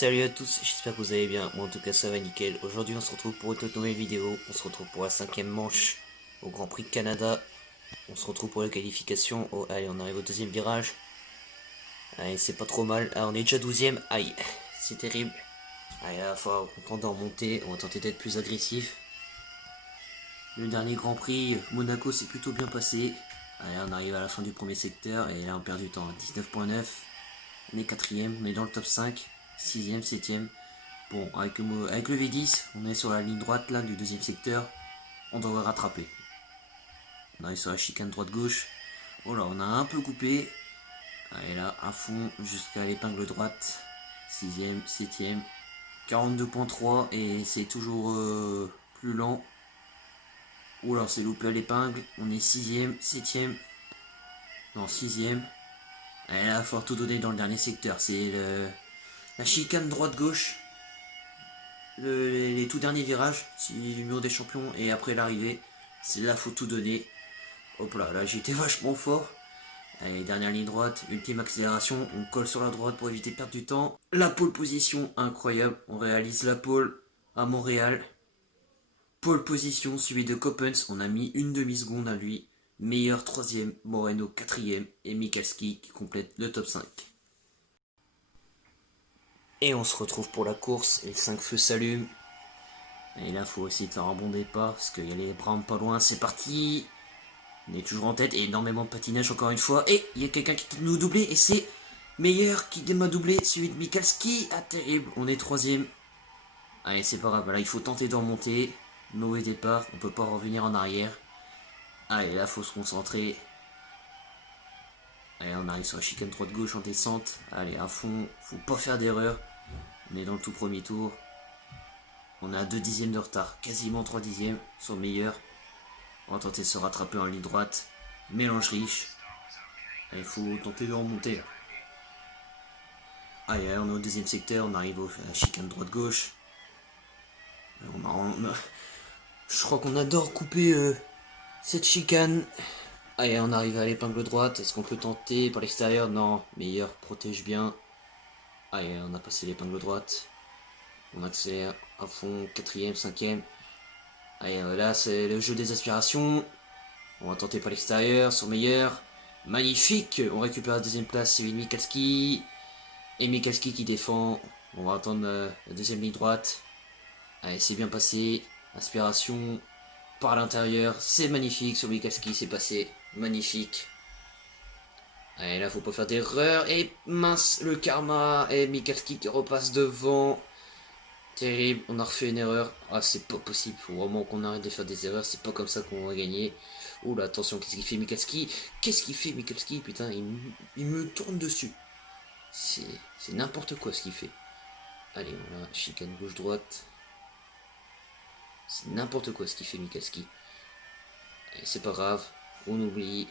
Salut à tous, j'espère que vous allez bien, moi en tout cas ça va nickel. Aujourd'hui on se retrouve pour une toute nouvelle vidéo, on se retrouve pour la 5ème manche au Grand Prix de Canada. On se retrouve pour la qualification, allez on arrive au deuxième virage. Allez c'est pas trop mal, on est déjà 12ème, aïe, c'est terrible. Allez là, on tente de remonter, on va tenter d'être plus agressif. Le dernier Grand Prix, Monaco s'est plutôt bien passé. Allez on arrive à la fin du premier secteur et là on perd du temps, 19.9. On est 4ème, on est dans le top 5, 6ème, 7ème. Bon, avec le V10, on est sur la ligne droite là du deuxième secteur. On devrait rattraper. On arrive sur la chicane droite-gauche. Oh là, on a un peu coupé. Allez là, à fond, jusqu'à l'épingle droite. 6ème, 7ème. 42.3 et c'est toujours plus lent. Oh là, c'est loupé à l'épingle. On est 6ème, 7ème. Non, 6ème. Allez là, il va falloir tout donner dans le dernier secteur. C'est la chicane droite-gauche. Les tout derniers virages du mur des champions et après l'arrivée, c'est là faut tout donner. Hop là, là j'ai été vachement fort. Allez, dernière ligne droite, ultime accélération, on colle sur la droite pour éviter de perdre du temps. La pole position, incroyable, on réalise la pole à Montréal. Pole position suivi de Coppens, on a mis une demi-seconde à lui. Meilleur troisième, Moreno quatrième et Michalski qui complète le top 5. Et on se retrouve pour la course, les 5 feux s'allument. Et là, faut essayer de faire un bon départ, parce qu'il y a les Browns pas loin, c'est parti. On est toujours en tête, et énormément de patinage encore une fois. Et il y a quelqu'un qui tente de nous doubler, et c'est Meyer qui m'a doublé, celui de Michalski. Ah, terrible, on est troisième. Allez, c'est pas grave, là, il faut tenter de remonter. Mauvais départ, on peut pas revenir en arrière. Allez, là, faut se concentrer. Allez, on arrive sur la chicane droite-gauche en descente. Allez, à fond, faut pas faire d'erreur. On est dans le tout premier tour. On a 2 dixièmes de retard, quasiment 3 dixièmes, sur le meilleur. On va tenter de se rattraper en ligne droite. Mélange riche. Il faut tenter de remonter là. Allez, on est au deuxième secteur, on arrive à la chicane droite-gauche. Je crois qu'on adore couper cette chicane. Allez, on arrive à l'épingle droite. Est-ce qu'on peut tenter par l'extérieur? Non, meilleur, protège bien. Allez, on a passé l'épingle droite. On accélère à fond, 4ème, 5ème. Allez, là c'est le jeu des aspirations. On va tenter par l'extérieur, sur meilleur. Magnifique. On récupère la deuxième place, c'est Michalski. Et Michalski qui défend. On va attendre la deuxième ligne droite. Allez, c'est bien passé. Aspiration par l'intérieur. C'est magnifique sur Michalski, c'est passé. Magnifique. Allez, là, faut pas faire d'erreur. Et mince, le karma. Et Michalski qui repasse devant. Terrible, on a refait une erreur. Ah, c'est pas possible, faut vraiment qu'on arrête de faire des erreurs, c'est pas comme ça qu'on va gagner. Oula, attention, qu'est-ce qu'il fait Michalski? Qu'est-ce qu'il fait Michalski? Putain, il me tourne dessus. C'est n'importe quoi ce qu'il fait. Allez, voilà, chicane gauche-droite. C'est n'importe quoi ce qu'il fait Michalski. C'est pas grave, on oublie.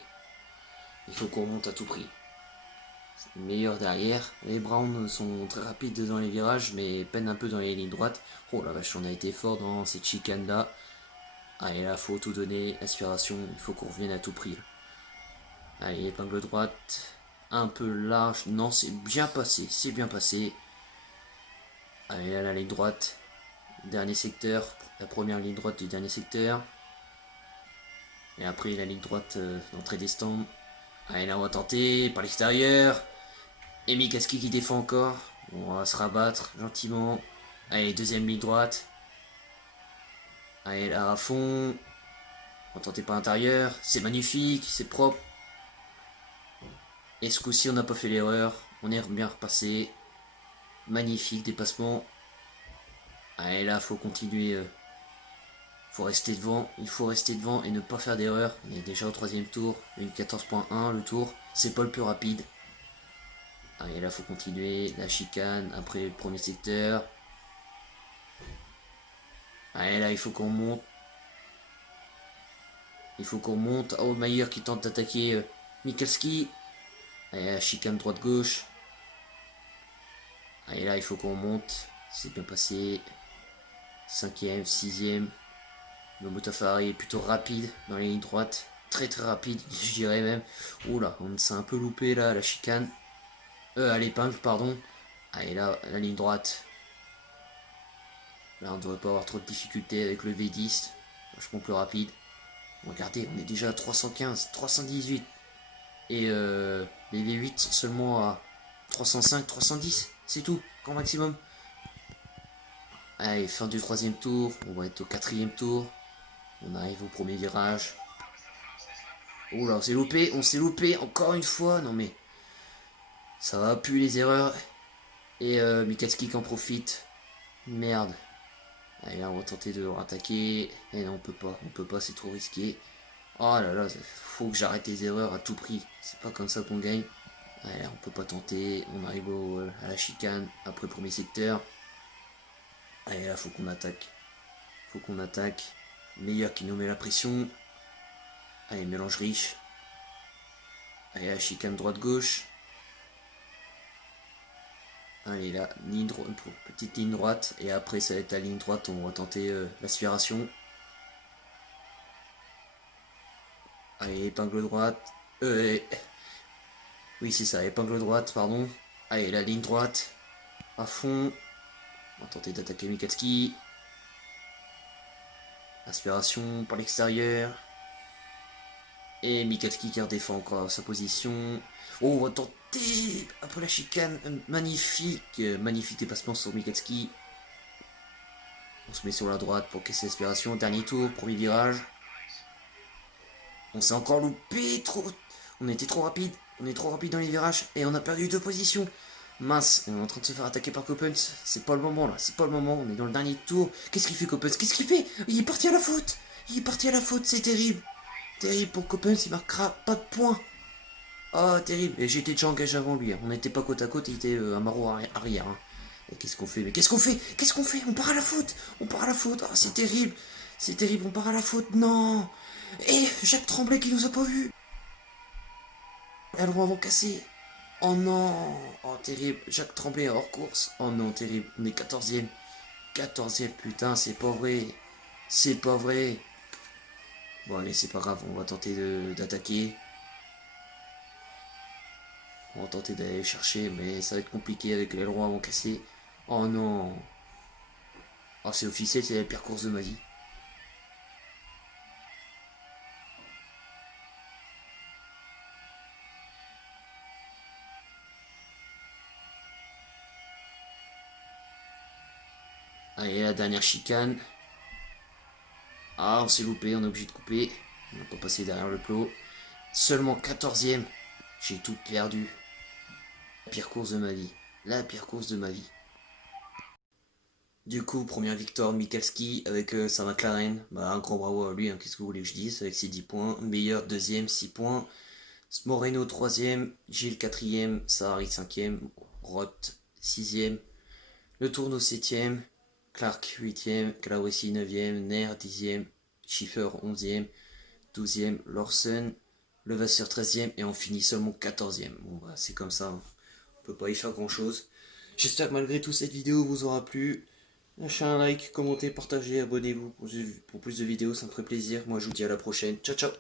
Il faut qu'on remonte à tout prix. Meilleur derrière. Les Browns sont très rapides dans les virages, mais peinent un peu dans les lignes droites. Oh la vache, on a été fort dans cette chicane là. Allez, là, faut tout donner. Aspiration, il faut qu'on revienne à tout prix. Allez, épingle droite. Un peu large. Non, c'est bien passé. C'est bien passé. Allez, là, la ligne droite. Dernier secteur. La première ligne droite du dernier secteur. Et après, la ligne droite d'entrée des stands. Allez, là, on va tenter par l'extérieur. Et Michalski qui défend encore. On va se rabattre gentiment. Allez, deuxième ligne droite. Allez, là, à fond. On va tenter par l'intérieur. C'est magnifique, c'est propre. Et ce coup-ci, on n'a pas fait l'erreur. On est bien repassé. Magnifique dépassement. Allez, là, faut continuer. Faut rester devant. Il faut rester devant et ne pas faire d'erreur. On est déjà au troisième tour. Une 14.1 le tour. C'est pas le plus rapide. Allez, là, faut continuer. La chicane après le premier secteur. Allez, là, il faut qu'on monte. Il faut qu'on monte. Oh, Mayer qui tente d'attaquer Michalski. Allez, la chicane droite-gauche. Allez, là, il faut qu'on monte. C'est bien passé. 5ème, 6ème. Le Motafari est plutôt rapide dans les lignes droites. Très très rapide, je dirais même. Oula, on s'est un peu loupé là, à la chicane. À l'épingle, pardon. Allez là, la ligne droite. Là on ne devrait pas avoir trop de difficultés avec le V10. Vachement plus rapide. Regardez, on est déjà à 315, 318. Et les V8 sont seulement à 305, 310. C'est tout, grand maximum. Allez, fin du troisième tour. On va être au quatrième tour. On arrive au premier virage. Oh là, on s'est loupé encore une fois. Non mais, ça va plus les erreurs. Et Mikatsuki qui en profite. Merde. Allez là, on va tenter de le rattaquer. Et non, on peut pas, c'est trop risqué. Oh là là, faut que j'arrête les erreurs à tout prix. C'est pas comme ça qu'on gagne. Allez, on peut pas tenter. On arrive à la chicane après le premier secteur. Allez là, faut qu'on attaque. Faut qu'on attaque. Meilleur qui nous met la pression. Allez, mélange riche. Allez, la chicane droite-gauche. Allez là, petite ligne droite. Et après, ça va être la ligne droite. On va tenter l'aspiration. Allez, épingle droite. Oui, c'est ça, épingle droite, pardon. Allez, la ligne droite. À fond. On va tenter d'attaquer Mikatsuki. Aspiration par l'extérieur. Et Mikatsuki qui redéfend encore sa position. Oh, on va tenter après la chicane. Magnifique. Magnifique dépassement sur Mikatsuki. On se met sur la droite pour casser l'aspiration. Dernier tour, premier virage. On s'est encore loupé. On était trop rapide. On est trop rapide dans les virages. Et on a perdu 2 positions. Mince, on est en train de se faire attaquer par Coppens. C'est pas le moment là, c'est pas le moment. On est dans le dernier tour. Qu'est-ce qu'il fait Coppens? Qu'est-ce qu'il fait? Il est parti à la faute. Il est parti à la faute, c'est terrible. Terrible pour Coppens, il marquera pas de points. Oh, terrible. Et j'étais déjà engagé avant lui. On n'était pas côte à côte, il était un maraud arrière. Hein. Et qu'est-ce qu'on fait? Mais qu'est-ce qu'on fait? Qu'est-ce qu'on fait? On part à la faute. On part à la faute. Oh, c'est terrible. C'est terrible, on part à la faute. Non. Et Jacques Tremblay qui nous a pas vus. Aileron avant cassé. Oh non. Oh, terrible. Jacques Tremblay hors course. Oh non, terrible. On est 14ème. 14ème, putain, c'est pas vrai. C'est pas vrai. Bon, allez, c'est pas grave. On va tenter d'attaquer. On va tenter d'aller chercher, mais ça va être compliqué avec l'aileron avant cassé. Oh non. Oh, c'est officiel, c'est la pire course de ma vie. Allez, la dernière chicane. Ah, on s'est loupé, on est obligé de couper. On n'a pas passé derrière le plot. Seulement 14ème. J'ai tout perdu. La pire course de ma vie. La pire course de ma vie. Du coup, première victoire de Mikatsuki avec sa McLaren. Bah, un grand bravo à lui, hein, qu'est-ce que vous voulez que je dise, avec ses 10 points. Meilleur deuxième, 6 points. Moreno 3ème, Gilles 4ème, Sahari 5ème, Roth 6ème, Le Tourneau 7ème, Clark 8ème, Calabressi 9ème, Nair 10ème, Schiffer 11ème, 12ème, Lawson, Levasseur 13ème et on finit seulement 14ème. Bon bah c'est comme ça, hein. On peut pas y faire grand chose. J'espère que malgré tout cette vidéo vous aura plu. Lâchez un like, commentez, partagez, abonnez-vous pour plus de vidéos, ça me ferait plaisir. Moi je vous dis à la prochaine. Ciao ciao.